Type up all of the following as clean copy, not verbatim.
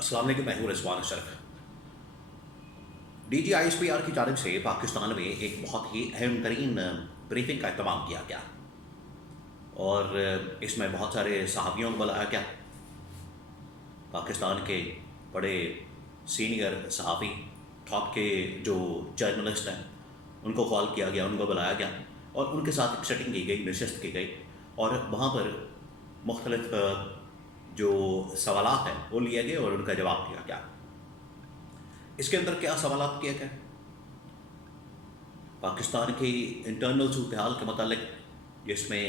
अस्सलाम वालेकुम, मैं हूं रिजवान अशरफ। DGISPR की जानब से पाकिस्तान में एक बहुत ही अहम तरीन ब्रीफिंग का अहतमाम किया गया और इसमें बहुत सारे सहाफ़ियों को बुलाया गया। पाकिस्तान के बड़े सीनियर सहाफ़ी, टॉप के जो जर्नलिस्ट हैं, उनको कॉल किया गया, उनको बुलाया गया और उनके साथ एक सेटिंग की गई, नशस्त की गई और वहाँ पर मुख्तलिफ जो सवालात हैं वो लिए गए और उनका जवाब दिया गया। इसके अंदर क्या सवालात किए गए? पाकिस्तान की इंटरनल सूरत हाल के मतलब, जिसमें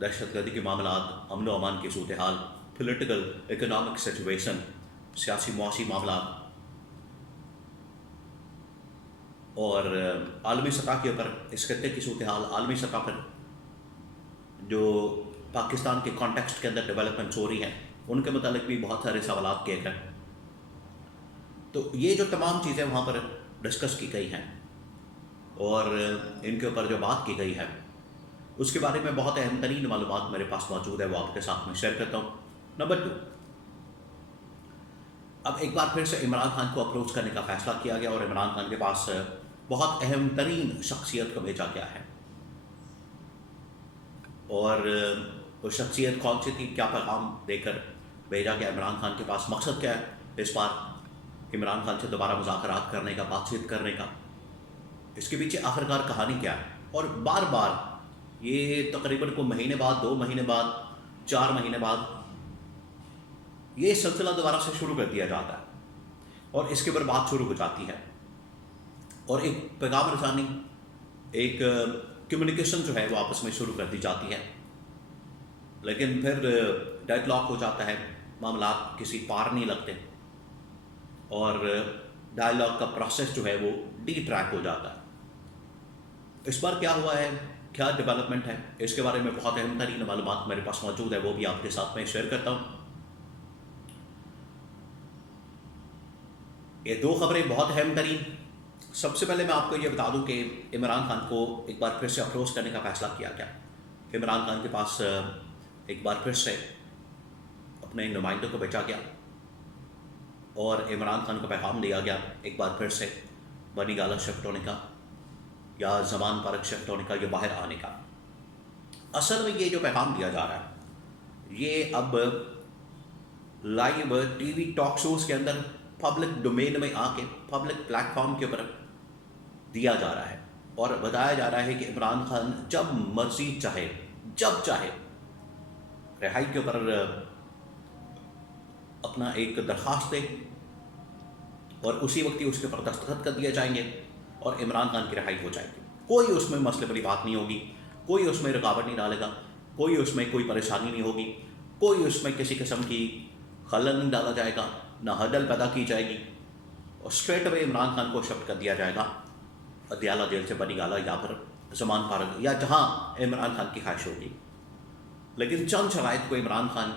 दहशतगर्दी के मामला, अमन व अमान की सूरत हाल, पोलिटिकल इकोनॉमिक सिचुएशन, सियासी मुआशी मामला और आलमी सतह के ऊपर इस खत्े की सूरत हाल, आलमी सतह पर जो पाकिस्तान के कॉन्टेक्स्ट के अंदर डेवलपमेंट्स हो रही हैं, उनके मतलब भी बहुत सारे सवालात किए गए। तो ये जो तमाम चीज़ें वहाँ पर डिस्कस की गई हैं और इनके ऊपर जो बात की गई है उसके बारे में बहुत अहम तरीन मालूमात मेरे पास मौजूद है, वो आपके साथ में शेयर करता हूँ। नंबर 2, अब एक बार फिर से इमरान खान को अप्रोच करने का फ़ैसला किया गया और इमरान खान के पास बहुत अहम तरीन शख्सियत को भेजा गया है। और वो शख्सियत कौन सी थी, क्या पैगाम देकर भेजा गया इमरान खान के पास, मकसद क्या है इस बार इमरान खान से दोबारा मुज़ाकरात करने का, बातचीत करने का, इसके पीछे आखिरकार कहानी क्या है। और बार बार ये तकरीबन को महीने बाद, 2 महीने बाद, 4 महीने बाद ये सिलसिला दोबारा से शुरू कर दिया जाता है और इसके ऊपर बात शुरू हो जाती है और एक पैगाम रसानी, एक कम्युनिकेशन जो है वो आपस में शुरू कर दी जाती है, लेकिन फिर डेडलॉक हो जाता है, मामला किसी पार नहीं लगते और डायलॉग का प्रोसेस जो है वो डी ट्रैक हो जाता है। इस बार क्या हुआ है, क्या डेवलपमेंट है, इसके बारे में बहुत अहम तरीन मालूमात मेरे पास मौजूद है, वो भी आपके साथ में शेयर करता हूँ। ये 2 खबरें बहुत अहम तरीन। सबसे पहले मैं आपको ये बता दूं कि इमरान खान को एक बार फिर से अप्रोच करने का फ़ैसला किया गया। इमरान खान के पास एक बार फिर से अपने नुमाइंदों को भेजा गया और इमरान खान को पैगाम दिया गया एक बार फिर से बनी गाला शिफ्ट होने का या ज़मान पार्क शिफ्ट होने का या बाहर आने का। असल में ये जो पैगाम दिया जा रहा है ये अब लाइव टीवी टॉक शोज़ के अंदर पब्लिक डोमेन में आके पब्लिक प्लेटफॉर्म के ऊपर दिया जा रहा है और बताया जा रहा है कि इमरान खान जब मर्जी चाहे, जब चाहे रिहाई के ऊपर अपना एक दरख्वास्त दे और उसी वक्त ही उसके ऊपर दस्तखत कर दिए जाएंगे और इमरान खान की रिहाई हो जाएगी। कोई उसमें मसले वाली बात नहीं होगी, कोई उसमें रुकावट नहीं डालेगा, कोई उसमें कोई परेशानी नहीं होगी, कोई उसमें किसी किस्म की खलल नहीं डाला जाएगा, ना हडल पैदा की जाएगी और स्ट्रेट अवे इमरान खान को शिफ्ट कर दिया जाएगा अदियाला जेल से बनी गाला या फिर ज़मान पार्क या जहाँ इमरान खान की ख्वाहिश होगी। लेकिन चंद शराइत को इमरान खान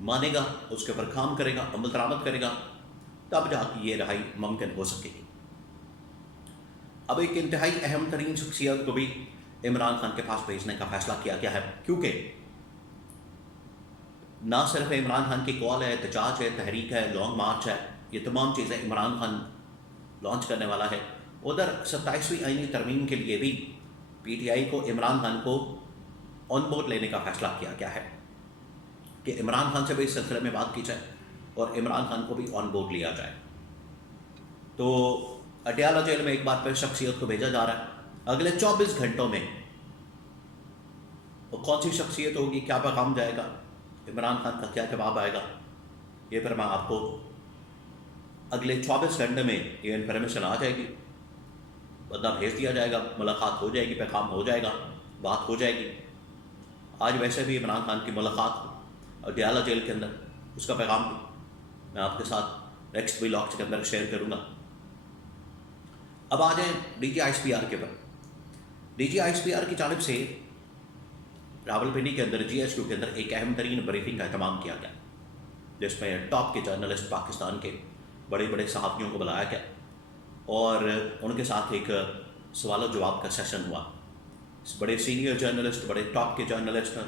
मानेगा, उसके ऊपर काम करेगा, अमल दरामद करेगा, तब जाके ये रिहाई मुमकिन हो सकेगी। अब एक इंतहाई अहम तरीन शख्सियत को भी इमरान खान के पास भेजने का फ़ैसला किया गया है, क्योंकि ना सिर्फ इमरान खान की कॉल है, एहतजाज है, तहरीक है, लॉन्ग मार्च है, ये तमाम चीज़ें इमरान खान लॉन्च करने वाला है। उधर 27वीं आईनी तरमीम के लिए भी PTI को इमरान खान को ऑन बोर्ड लेने का फ़ैसला किया गया है कि इमरान खान से भी इस सिलसिले में बात की जाए और इमरान खान को भी ऑन बोर्ड लिया जाए। तो अडियाला जेल में एक बार फिर शख्सियत को भेजा जा रहा है। अगले 24 घंटों में वो कौन सी शख्सियत होगी, क्या पैगाम जाएगा, इमरान खान का क्या जवाब आएगा, ये फिर मैं आपको अगले 24 घंटे में ये इन्फॉर्मेशन आ जाएगी, बंदा भेज दिया जाएगा, मुलाकात हो जाएगी, पैगाम हो जाएगा, बात हो जाएगी। आज वैसे भी इमरान खान की मुलाकात अडियाला जेल के अंदर, उसका पैगाम भी मैं आपके साथ नेक्स्ट व्लॉग्स के अंदर शेयर करूँगा। अब आ जाए DGISPR के पर। DGISPR की जानिब से रावलपिंडी के अंदर GH2 के अंदर एक अहम तरीन ब्रीफिंग का अहतमाम किया गया, जिसमें टॉप के जर्नलिस्ट पाकिस्तान के बड़े बड़े सहाफ़ियों को बुलाया गया और उनके साथ एक सवाल जवाब का सेशन हुआ। बड़े सीनियर जर्नलिस्ट, बड़े टॉप के जर्नलिस्ट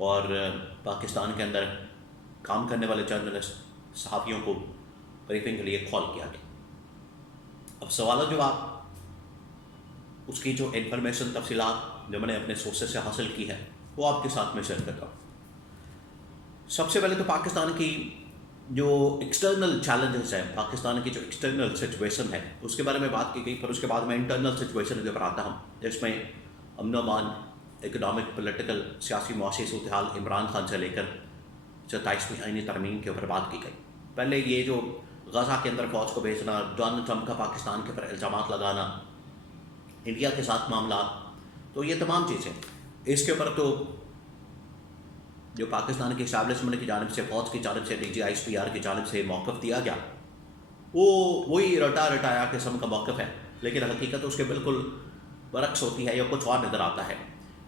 और पाकिस्तान के अंदर काम करने वाले जर्नलिस्ट صحافیوں کو بریفنگ کے لیے کال کیا گیا۔ اب سوال و جواب، اس کی جو انفارمیشن تفصیلات جو میں نے اپنے سورسز سے حاصل کی ہے وہ آپ کے ساتھ میں شیئر کرتا ہوں۔ سب سے پہلے تو پاکستان کی جو ایکسٹرنل چیلنجز ہیں، پاکستان کی جو ایکسٹرنل سچویشن ہے اس کے بارے میں بات کی گئی، پھر اس کے بعد میں انٹرنل سچویشن کے اوپر آتا ہوں، جس میں امن و امان، اکنامک، پولیٹیکل، سیاسی معاشی صورتحال عمران خان سے لے کر 27ویں آئینی ترمیم کے اوپر بات کی گئی۔ پہلے یہ جو غزہ کے اندر فوج کو بھیجنا، ڈونلڈ ٹرمپ کا پاکستان کے اوپر الزامات لگانا، انڈیا کے ساتھ معاملات، تو یہ تمام چیزیں اس کے اوپر تو جو پاکستان کی اسٹیبلشمنٹ کی جانب سے، فوج کی جانب سے، DGI/SPR کی جانب سے موقف دیا گیا، وہی رٹایا قسم کا موقف ہے، لیکن حقیقت اس کے بالکل برعکس ہوتی ہے یا کچھ اور نظر آتا ہے۔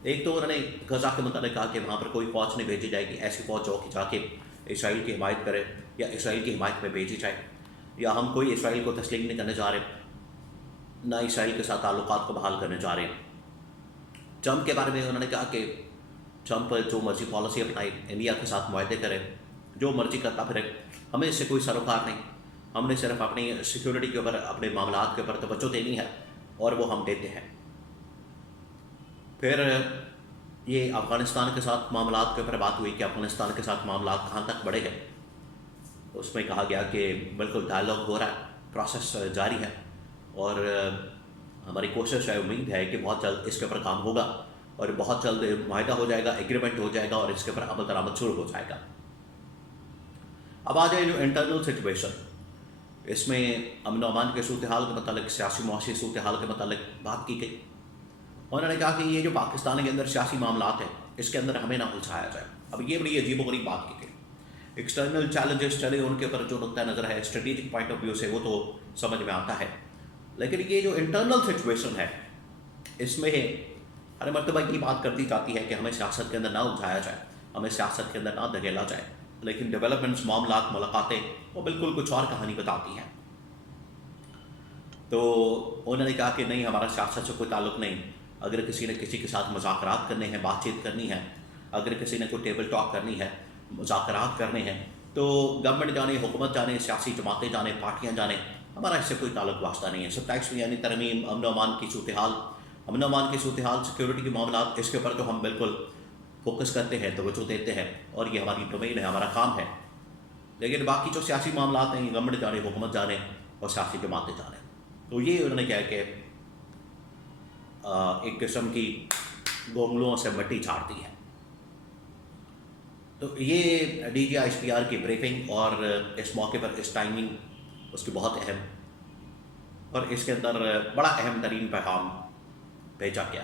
ایک تو انہوں نے غزہ کے متعلق کہا کہ وہاں پر کوئی فوج نہیں بھیجی جائے گی، ایسی فوج جو کہ جا کے اسرائیل کی حمایت کرے یا اسرائیل کی حمایت میں بھیجی جائے، یا ہم کوئی اسرائیل کو تسلیم نہیں کرنے جا رہے، نہ اسرائیل کے ساتھ تعلقات کو بحال کرنے جا رہے ہیں۔ ٹرمپ کے بارے میں انہوں نے کہا کہ ٹرمپ جو مرضی پالیسی اپنائے، انڈیا کے ساتھ معاہدے کرے، جو مرضی کرتا پھرے، ہمیں اس سے کوئی سروکار نہیں، ہم نے صرف اپنی سیکورٹی کے اوپر، اپنے معاملات کے اوپر توجہ دینی ہے اور وہ ہم دیتے ہیں۔ پھر یہ افغانستان کے ساتھ معاملات کے اوپر بات ہوئی کہ افغانستان کے ساتھ معاملات کہاں تک بڑھے ہیں، اس میں کہا گیا کہ بالکل ڈائلاگ ہو رہا ہے، پروسیس جاری ہے، اور ہماری کوشش ہے، امید ہے کہ بہت جلد اس کے اوپر کام ہوگا اور بہت جلد معاہدہ ہو جائے گا، ایگریمنٹ ہو جائے گا اور اس کے اوپر عمل درآمد شروع ہو جائے گا۔ اب آ جائے جو انٹرنل سچویشن، اس میں امن و امان کے صورتحال کے متعلق، سیاسی معاشی صورتحال کے متعلق بات کی گئی۔ انہوں نے کہا کہ یہ جو پاکستان کے اندر سیاسی معاملات ہیں اس کے اندر ہمیں نہ الجھایا جائے۔ اب یہ بڑی عجیب و غریب بات کی گئی۔ ایکسٹرنل چیلنجز چلے، ان کے اوپر جو نقطہ نظر ہے اسٹریٹجک پوائنٹ آف ویو سے وہ تو سمجھ میں آتا ہے، لیکن یہ جو انٹرنل سچویشن ہے اس میں ہر مرتبہ یہ بات کر دی جاتی ہے کہ ہمیں سیاست کے اندر نہ الجھایا جائے، ہمیں سیاست کے اندر نہ دھکیلا جائے، لیکن ڈیولپمنٹس، معاملات، ملاقاتیں وہ بالکل کچھ اور کہانی بتاتی ہیں۔ تو انہوں نے کہا کہ نہیں، ہمارا سیاست سے کوئی تعلق نہیں، اگر کسی نے کسی کے ساتھ مذاکرات کرنے ہیں، بات چیت کرنی ہے، اگر کسی نے کوئی ٹیبل ٹاک کرنی ہے، مذاکرات کرنے ہیں، تو گورنمنٹ جانے، حکومت جانے، سیاسی جماعتیں جانے، پارٹیاں جانے، ہمارا اس سے کوئی تعلق واسطہ نہیں ہے۔ 27ویں یعنی ترمیم، امن و امان کی صورتحال، سیکورٹی کے معاملات، اس کے اوپر تو ہم بالکل فوکس کرتے ہیں، توجہ دیتے ہیں، اور یہ ہماری ڈومین ہے، ہمارا کام ہے، لیکن باقی جو سیاسی معاملات ہیں، گورنمنٹ جانے، حکومت جانے اور سیاسی جماعتیں جانے۔ تو یہ انہوں نے کہا کہ ایک قسم کی گونگلوں سے مٹی جھاڑتی ہے۔ تو یہ DGI/SPR کی بریفنگ، اور اس موقع پر اس ٹائمنگ اس کی بہت اہم، اور اس کے اندر بڑا اہم ترین پیغام بھیجا گیا۔